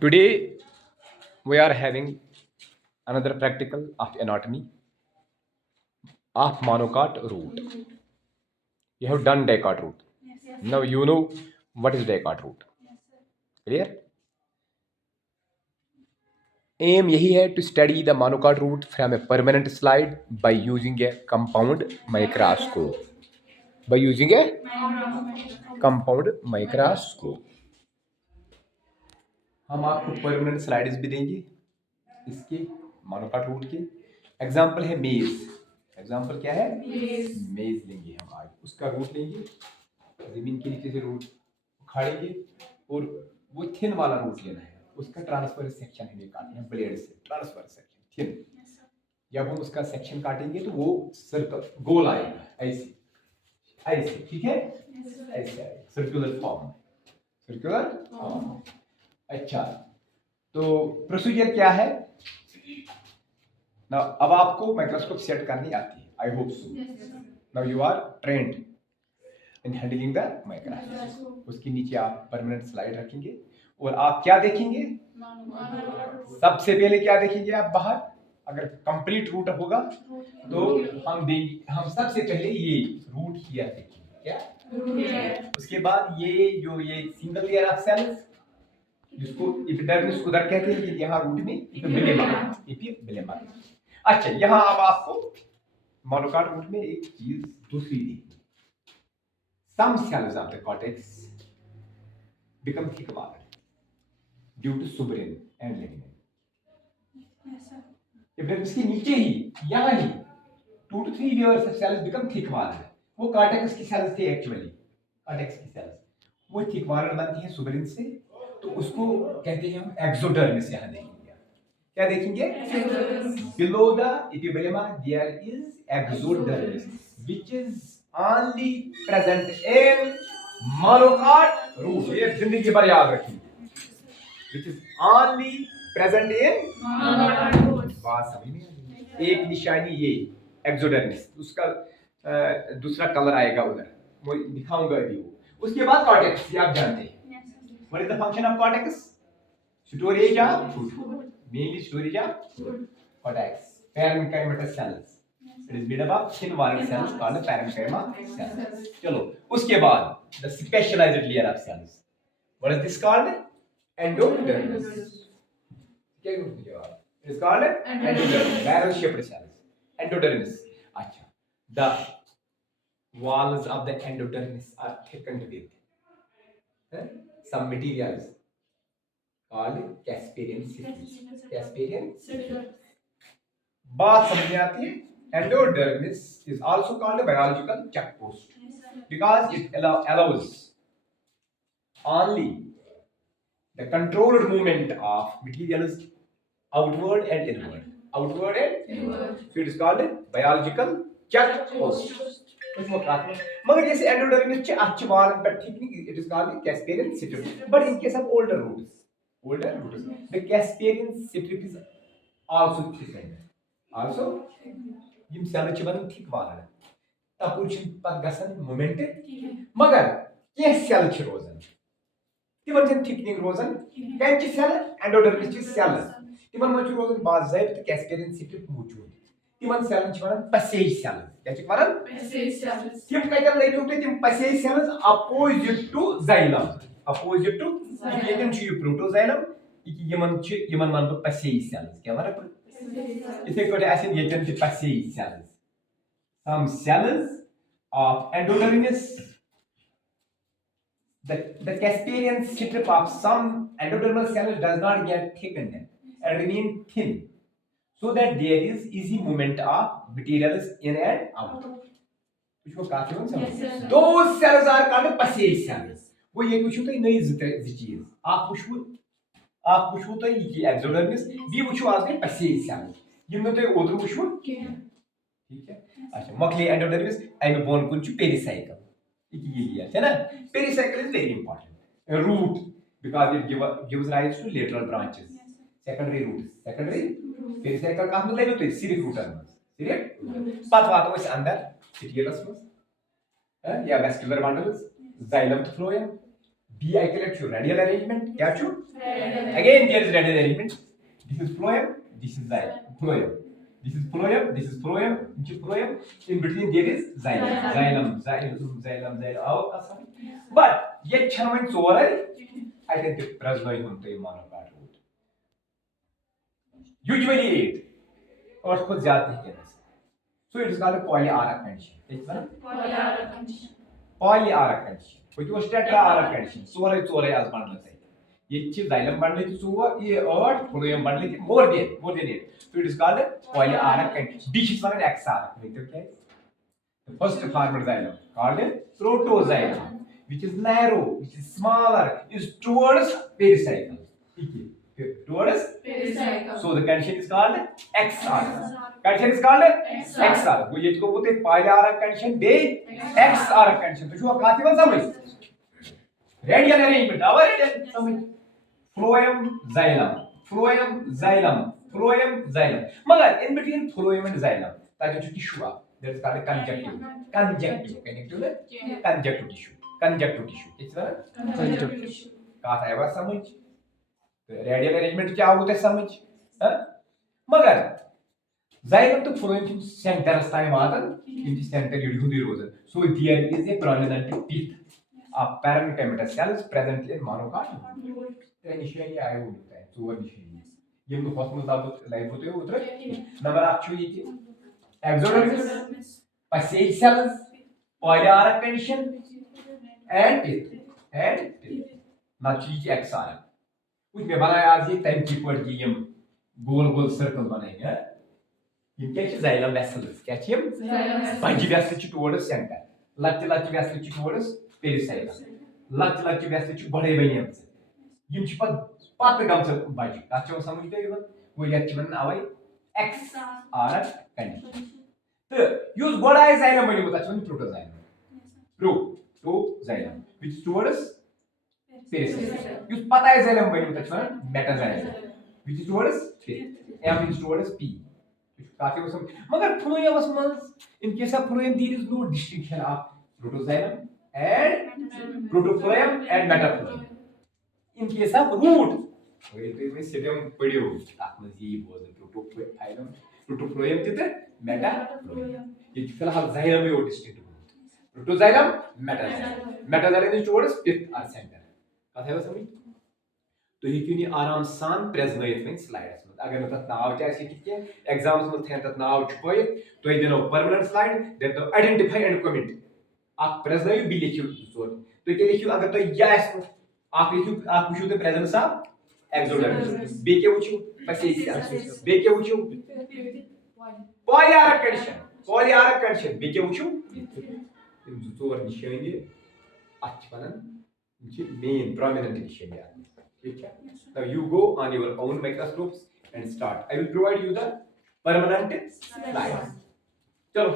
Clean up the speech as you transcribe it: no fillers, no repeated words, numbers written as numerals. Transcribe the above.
Today we are having another practical of anatomy of monocot root. You have done Descartes root. Now you know what is Descartes root. Clear? Aim यही है to study the monocot root from a permanent slide by using a compound microscope. By using a compound microscope. हम आपको permanent slides भी देंगे इसके monocot root के। एग्जाम्पल है मेज। एग्जाम्पल क्या है? मेज लेंगे हम आज, उसका रूट लेंगे, जमीन के नीचे से रूट उखाड़ेंगे और वो थिन वाला रूट लेना है, उसका ट्रांसफर सेक्शन हमें काटना है ब्लेड से। ट्रांसफर सेक्शन थिन, जब हम उसका सेक्शन काटेंगे तो वो सर्कल गोल आएगा, ऐसे ऐसे, ठीक है, ऐसे सर्कुलर फॉर्म, सर्कुलर फॉर्म। अच्छा, तो प्रोसीजर क्या है ना? अब आपको माइक्रोस्कोप सेट करनी आती है, I hope so. Now you are trained in handling the microscope. उसके नीचे आप परमानेंट स्लाइड रखेंगे और आप क्या देखेंगे? सबसे पहले क्या देखेंगे आप बाहर? अगर कंप्लीट रूट होगा तो हम सबसे पहले ये रूट हियर देखेंगे, क्या? उसके बाद ये सिंगल लेयर ऑफ सेल्स, जिसको एपिडर्मिस उधर कहते हैं, कि यहाँ रूट में एपिबेलेमा। अच्छा, यहाँ अब आपको मोनोकॉट रूट में एक चीज दूसरी देखी। Some cells of the cortex become thick walled due to suberin and lignin. Epidermis के नीचे ही, यहाँ ही 2 to 3 layers of cells become thick walled. वो कॉर्टेक्स की सेल्स थे एक्चुअली, कॉर्टेक्स की सेल्स वो थिक वॉल्ड बनती है सुबरिन से, तो उसको कहते हैं हम एक्सोडर्मिस। यहाँ देखेंगे, क्या देखेंगे? Below the epiblema there is exodermis which is only present in monocot root. ये जिंदगी भर याद रखिए, which is only present in monocot root. बात समझ में आई? एक निशानी ये एक्सोडर्मिस, उसका दूसरा कलर आएगा उधर, मैं दिखाऊंगा अभी वो। उसके बाद कॉर्टेक्स, ये आप जानते हैं। What is the function of cortex? Storage of food. Mainly storage of food. Cortex. Parenchymatous cells. It is made up of thin walled cells called parenchyma cells. चलो, उसके बाद the specialized layer of cells. What is this called? Endodermis. क्या जवाब? It is called endodermis. Barrel shaped cells. Endodermis. अच्छा, the walls of the endodermis are thickened with some materials called Casparian citrus. Casparian citrus. बात समझ में आती है? Endodermis is also called a biological checkpost because it allows only the controlled movement of materials outward and inward. Outward and inward. So it is called a biological checkpost. मगर जैसे एंडोडर्मिस अच्छे वाल पर ठीक नहीं, it is called Casparian citrus. But in case of older roots, the Casparian citrus is also thickened. Also, यम cell छ बनन थिक वाल, तपुर छ पत गसन मोमेंट, मगर के सेल छ रोजन, तिमन छ थिकनिंग रोजन, कम छ सेल एंडोडर्मिस छ सेल, तिमन म छ रोजन बाज़ाब्त Casparian citrus मौजूद। तिमन सेलन छ वनन पैसेज सेल्स। क्या छ वनन? Passage sales. तिम कतन लगियो ते तिम passage cells opposite to xylem. Opposite to येतन छ ये प्रोटोजाइलम, यमन वन तो पैसेज सेल्स। क्या वन? इथे कोटे आसिन येतन छ passage cells. Some cells of endodermis, the Casparian strip of some endodermal cells does not get thickened and remain thin, so that there is easy movement of materials in and out. Which काफी हों समझ? Those cells are called passage cells. वो ये कुछ होता है नई चीज। आप कुछ होता है ये एक्सोडर्मिस, भी कुछ आज के passage cells। ये में तो उधर कुछ हो, ठीक है? अच्छा, मकली एंडोडर्मिस आई में बोन कुछ पेरिसाइकल। ये लिया है ना? Pericycle is very important. A root, because it gives rise to lateral branches. Secondary roots. Secondary pericycle का मतलब है तो सिर्फ रूटर में, सिर्फ पाथ वातो इस अंदर सिटियलस में, या वेस्कुलर बंडल्स, जाइलम तो phloem, B isolate to radial arrangement. क्या चु? Again there is radial arrangement. This is phloem. This is phloem. This is phloem. This is phloem. Which is phloem. In between there is xylem. Xylem. Oh, but yet channel sorry. I think the presbyterian on the monopart root. Usually 8. Or खुद ज़्यादा ही कहना है. So it is called a polyarc condition. ठीक है ना? Polyarc condition. कोई तो tetrarch condition. सोरे आज बन लेते हैं. ये चीज़ xylem बन लेती है ये और phloem बन लेती है more than 8. So it is called a polyarc condition. This is one X arc. देखते हो क्या है? The first formed xylem called a protoxylem, which is narrow, which is smaller, is towards pericycle. Towards pericycle. So the condition is called X arc. Condition is called X arc. वो ये तो बोलते हैं polyarc condition, they X arc condition. तो जो आप काफी बार समझ. Radial arrangement, our radial समझ. Phloem xylem. मगर in between phloem and xylem, ताकि जो tissue आ, that is called a conjunctive. Conjunctive tissue. किस तरह? Conjunctive tissue. कहा था ये बात समझ. रेडियल अरेंजमेंट क्या होता है समझ. मगर xylem तो phloem सेंटर स्थाई मातन इन सेंटर युद्धुदी रोजन. So there is a prominent pith of parenchyma cells present in monocot. Initially I would say so initially. ये तो हॉस्पिटल दाब लाइफ होते हैं उधर. नंबर actually ये exodermis, passage cells, polyarc condition and pith. ना चीज X arc. कुछ में बनाया आज ये टाइम कीपर की ये गोल सर्कल बनाएंगे हैं. ये क्या चीज़ xylem vessels क्या चीज़? बंजी vessel ची towards center. लच्चे vessel ची towards pericycle. लच्चे vessel ची बड़े बने हैं. ये ची पत गम से बंजी. लच्चे वो समझते हैं वो लच्चे बन आवाई X arc condition. तो use बड़ा है xylem बनी होता है protoxylem. Protoxylem which towards pericycle. Use पता है xylem बनी होता है metaxylem which is towards M is towards P. काफी वो समझ. मगर phloem was months. In case of phloem there is no distinction of protoxylem and protoploem and metaploem. In case of root, तो इसमें सिर्फ पढ़े हो. आपने ये बोल protoploem किधर? Metaploem. ये फिलहाल xylem में वो distinct हो. Protoxylem, metaxylem is towards fifth or center. कथा है वो समझ. तो ये क्यों नहीं आराम सान प्रेजेंट में स्लाइड्स में अगर मैं तक नाव क्या ऐसे कितने एग्जाम्स में थे तक नाव छुपाए तो ये देना परमानेंट स्लाइड देना आइडेंटिफाई एंड कमेंट आप प्रेजेंट भी लिखियो तो क्या लिखियो अगर तो यस आप लिखियो आप पूछो तो प्रेजेंस ऑफ एक्सोडर्मिस बी के पूछो पैसेज बी के पूछो polyarc condition बी के पूछो तो और निशान ये अच्छा बना main prominent निशान यार. Now you go on your own microscopes and start. I will provide you the permanent slides. चलो